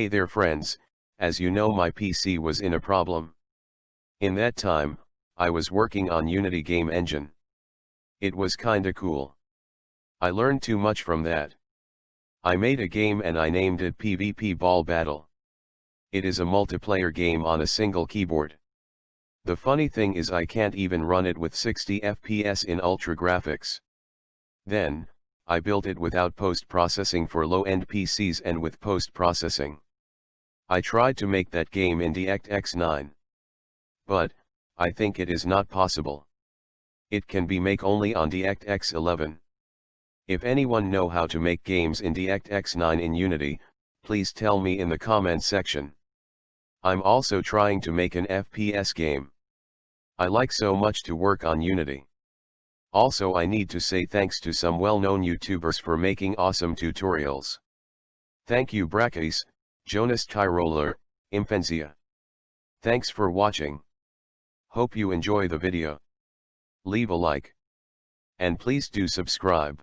Hey there friends, as you know my PC was in a problem. In that time, I was working on Unity game engine. It was kinda cool. I learned too much from that. I made a game and I named it PvP Ball Battle. It is a multiplayer game on a single keyboard. The funny thing is I can't even run it with 60 FPS in ultra graphics. Then, I built it without post-processing for low-end PCs and with post-processing. I tried to make that game in DirectX 9. But, I think it is not possible. It can be made only on DirectX 11. If anyone know how to make games in DirectX 9 in Unity, please tell me in the comment section. I'm also trying to make an FPS game. I like so much to work on Unity. Also I need to say thanks to some well-known YouTubers for making awesome tutorials. Thank you Brackeys, Jonas Tyroller, Imphenzia. Thanks for watching. Hope you enjoy the video. Leave a like. And please do subscribe.